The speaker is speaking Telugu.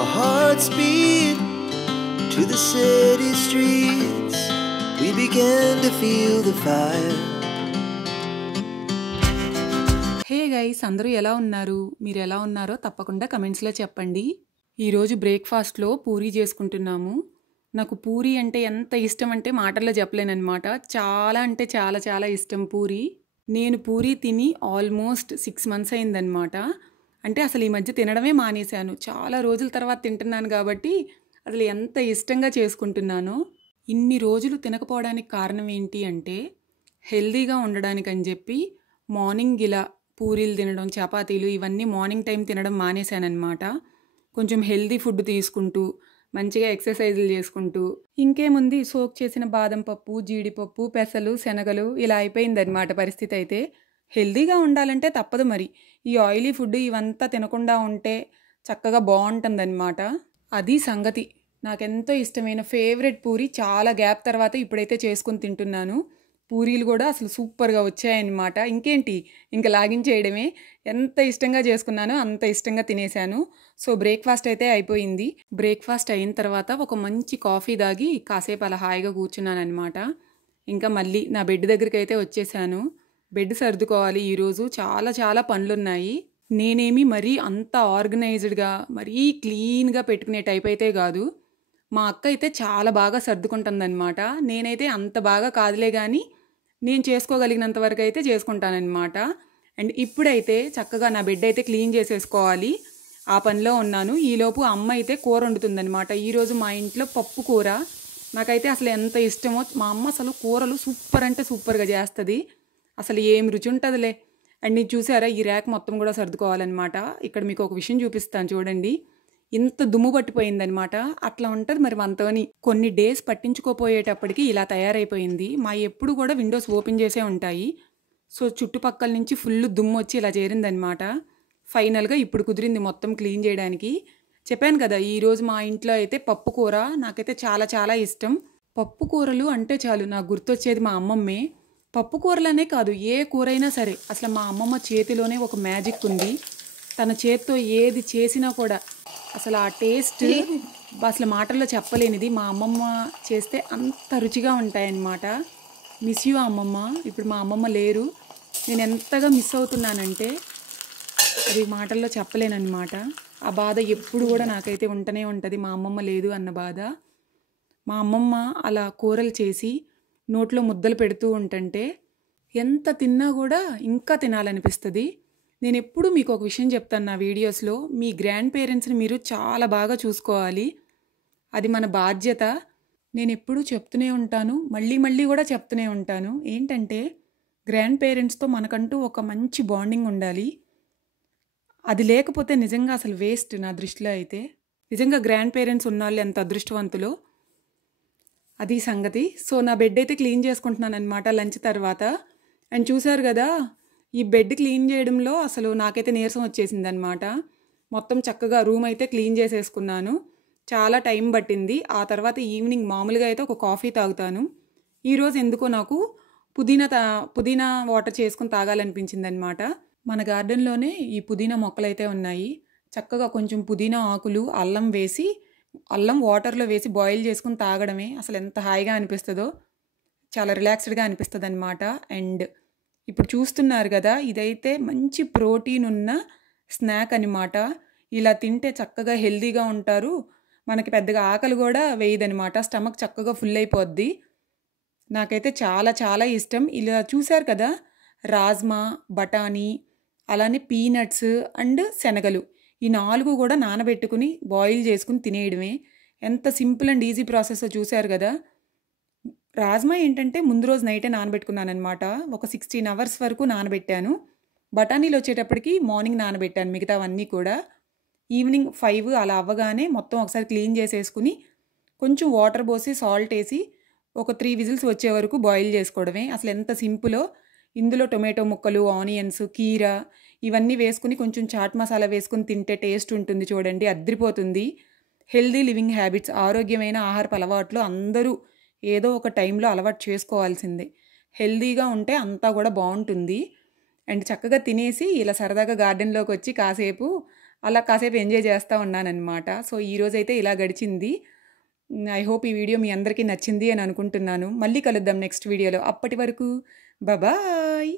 Our hearts beat to the city streets. We began to feel the fire. Hey guys, అందరూ ఎలా ఉన్నారు? మీరు ఎలా ఉన్నారో తప్పకుండా కమెంట్స్లో చెప్పండి. ఈరోజు బ్రేక్ఫాస్ట్లో పూరీ చేసుకుంటున్నాము. నాకు పూరీ అంటే ఎంత ఇష్టం అంటే మాటల్లో చెప్పలేనమాట. చాలా అంటే చాలా చాలా ఇష్టం పూరీ. నేను పూరీ తిని ఆల్మోస్ట్ 6 months అయిందనమాట. అంటే అసలు ఈ మధ్య తినడమే మానేశాను. చాలా రోజుల తర్వాత తింటున్నాను కాబట్టి అసలు ఎంత ఇష్టంగా చేసుకుంటున్నానో. ఇన్ని రోజులు తినకపోవడానికి కారణం ఏంటి అంటే హెల్దీగా ఉండడానికి అని చెప్పి మార్నింగ్ ఇలా పూరీలు తినడం, చపాతీలు ఇవన్నీ మార్నింగ్ టైం తినడం మానేశానమాట. కొంచెం హెల్దీ ఫుడ్ తీసుకుంటూ మంచిగా ఎక్సర్సైజులు చేసుకుంటూ ఇంకేముంది, సోక్ చేసిన బాదం పప్పు, జీడిపప్పు, పెసలు, శనగలు ఇలా అయిపోయిందనమాట పరిస్థితి. అయితే హెల్దీగా ఉండాలంటే తప్పదు మరి. ఈ ఆయిలీ ఫుడ్ ఇవంతా తినకుండా ఉంటే చక్కగా బాగుంటుందన్నమాట. అది సంగతి. నాకెంతో ఇష్టమైన ఫేవరెట్ పూరి చాలా గ్యాప్ తర్వాత ఇప్పుడైతే చేసుకుని తింటున్నాను. పూరీలు కూడా అసలు సూపర్గా వచ్చాయన్నమాట. ఇంకేంటి, ఇంకా లాగించేయడమే. ఎంత ఇష్టంగా చేసుకున్నానో అంత ఇష్టంగా తినేశాను. సో బ్రేక్ఫాస్ట్ అయితే అయిపోయింది. బ్రేక్ఫాస్ట్ అయిన తర్వాత ఒక మంచి కాఫీ తాగి కాసేపు అలా హాయిగా కూర్చున్నాను అనమాట. ఇంకా మళ్ళీ నా బెడ్ దగ్గరికి అయితే వచ్చేసాను. బెడ్ సర్దుకోవాలి ఈరోజు. చాలా చాలా పనులున్నాయి. నేనేమి మరీ అంత ఆర్గనైజ్డ్గా మరీ క్లీన్గా పెట్టుకునే టైప్ అయితే కాదు. మా అక్క అయితే చాలా బాగా సర్దుకుంటుందన్నమాట. నేనైతే అంత బాగా కాదులే కానీ నేను చేసుకోగలిగినంత వరకు అయితే చేసుకుంటానన్నమాట. అండ్ ఇప్పుడైతే చక్కగా నా బెడ్ అయితే క్లీన్ చేసేసుకోవాలి. ఆ పనిలో ఉన్నాను. ఈలోపు అమ్మ అయితే కూర వండుతుందన్నమాట. ఈరోజు మా ఇంట్లో పప్పు కూర. నాకైతే అసలు ఎంత ఇష్టమో. మా అమ్మ అసలు కూరలు సూపర్ అంటే సూపర్గా చేస్తుంది. అసలు ఏం రుచి ఉంటుందిలే. అండ్ నేను చూసారా, ఈ ర్యాక్ మొత్తం కూడా సర్దుకోవాలన్నమాట. ఇక్కడ మీకు ఒక విషయం చూపిస్తాను చూడండి. ఇంత దుమ్ము పట్టిపోయిందనమాట. అట్లా ఉంటుంది మరి మనతోని. కొన్ని డేస్ పట్టించుకోపోయేటప్పటికి ఇలా తయారైపోయింది. మా ఎప్పుడు కూడా విండోస్ ఓపెన్ చేసే ఉంటాయి. సో చుట్టుపక్కల నుంచి ఫుల్ దుమ్ము వచ్చి ఇలా చేరిందనమాట. ఫైనల్గా ఇప్పుడు కుదిరింది మొత్తం క్లీన్ చేయడానికి. చెప్పాను కదా, ఈరోజు మా ఇంట్లో అయితే పప్పు కూర. నాకైతే చాలా చాలా ఇష్టం. పప్పు కూరలు అంటే చాలు నాకు గుర్తొచ్చేది మా అమ్మమ్మే. పప్పు కూరలనే కాదు, ఏ కూర అయినా సరే అసలు మా అమ్మమ్మ చేతిలోనే ఒక మ్యాజిక్ ఉంది. తన చేత్తో ఏది చేసినా కూడా అసలు ఆ టేస్ట్ అసలు మాటల్లో చెప్పలేనిది. మా అమ్మమ్మ చేస్తే అంత రుచిగా ఉంటాయన్నమాట. మిస్ యూ అమ్మమ్మ. ఇప్పుడు మా అమ్మమ్మ లేరు. నేను ఎంతగా మిస్ అవుతున్నానంటే అది మాటల్లో చెప్పలేనన్నమాట. ఆ బాధ ఎప్పుడు కూడా నాకైతే ఉంటూనే ఉంటుంది, మా అమ్మమ్మ లేదు అన్న బాధ. మా అమ్మమ్మ అలా కూరలు చేసి నోట్లో ముద్దలు పెడుతూ ఉంటుంటే ఎంత తిన్నా కూడా ఇంకా తినాలనిపిస్తుంది. నేను ఎప్పుడు మీకు ఒక విషయం చెప్తాను నా వీడియోస్లో, మీ గ్రాండ్ పేరెంట్స్ని మీరు చాలా బాగా చూసుకోవాలి. అది మన బాధ్యత. నేను ఎప్పుడూ చెప్తూనే ఉంటాను, మళ్ళీ మళ్ళీ కూడా చెప్తూనే ఉంటాను. ఏంటంటే గ్రాండ్ పేరెంట్స్తో మనకంటూ ఒక మంచి బాండింగ్ ఉండాలి. అది లేకపోతే నిజంగా అసలు వేస్ట్ నా దృష్టిలో అయితే. నిజంగా గ్రాండ్ పేరెంట్స్ ఉన్నవాళ్ళు ఎంత అదృష్టవంతులో. అది సంగతి. సో నా బెడ్ అయితే క్లీన్ చేసుకుంటున్నాను అనమాట లంచ్ తర్వాత. అండ్ చూసారు కదా, ఈ బెడ్ క్లీన్ చేయడంలో అసలు నాకైతే నీరసం వచ్చేసింది అనమాట. మొత్తం చక్కగా రూమ్ అయితే క్లీన్ చేసేసుకున్నాను. చాలా టైం పట్టింది. ఆ తర్వాత ఈవినింగ్ మామూలుగా అయితే ఒక కాఫీ తాగుతాను. ఈరోజు ఎందుకో నాకు పుదీనా వాటర్ చేసుకుని తాగాలనిపించింది అనమాట. మన గార్డెన్లోనే ఈ పుదీనా మొక్కలైతే ఉన్నాయి. చక్కగా కొంచెం పుదీనా ఆకులు, అల్లం వేసి, అల్లం వాటర్లో వేసి బాయిల్ చేసుకుని తాగడమే అసలు ఎంత హాయిగా అనిపిస్తుందో. చాలా రిలాక్స్డ్గా అనిపిస్తుంది అనమాట. అండ్ ఇప్పుడు చూస్తున్నారు కదా, ఇదైతే మంచి ప్రోటీన్ ఉన్న స్నాక్ అనమాట. ఇలా తింటే చక్కగా హెల్దీగా ఉంటారు. మనకి పెద్దగా ఆకలి కూడా వేయదనమాట. స్టమక్ చక్కగా ఫుల్ అయిపోద్ది. నాకైతే చాలా చాలా ఇష్టం. ఇలా చూశారు కదా, రాజ్మా, బఠానీ, అలానే పీనట్స్ అండ్ శనగలు, ఈ 4 కూడా నానబెట్టుకుని బాయిల్ చేసుకుని తినేయడమే. ఎంత సింపుల్ అండ్ ఈజీ ప్రాసెస్ చూశారు కదా. రాజ్మా ఏంటంటే ముందు రోజు నైటే నానబెట్టుకున్నాను అనమాట. ఒక 16 hours వరకు నానబెట్టాను. బఠానీలు వచ్చేటప్పటికి మార్నింగ్ నానబెట్టాను. మిగతావన్నీ కూడా ఈవినింగ్ 5 అలా అవ్వగానే మొత్తం ఒకసారి క్లీన్ చేసేసుకుని కొంచెం వాటర్ పోసి సాల్ట్ వేసి ఒక 3 విజిల్స్ వచ్చే వరకు బాయిల్ చేసుకోవడమే. అసలు ఎంత సింపులో. ఇందులో టొమాటో ముక్కలు, ఆనియన్స్, కీరా ఇవన్నీ వేసుకుని కొంచెం చాట్ మసాలా వేసుకుని తింటే టేస్ట్ ఉంటుంది చూడండి, అద్రిపోతుంది. హెల్దీ లివింగ్ హ్యాబిట్స్, ఆరోగ్యమైన ఆహారపు అలవాట్లు అందరూ ఏదో ఒక టైంలో అలవాటు చేసుకోవాల్సిందే. హెల్దీగా ఉంటే అంతా కూడా బాగుంటుంది. అండ్ చక్కగా తినేసి ఇలా సరదాగా గార్డెన్లోకి వచ్చి కాసేపు అలా కాసేపు ఎంజాయ్ చేస్తూ ఉన్నానన్నమాట. సో ఈరోజైతే ఇలా గడిచింది. ఐ హోప్ ఈ వీడియో మీ అందరికీ నచ్చింది అని అనుకుంటున్నాను. మళ్ళీ కలుద్దాం నెక్స్ట్ వీడియోలో. అప్పటి వరకు బాయ్.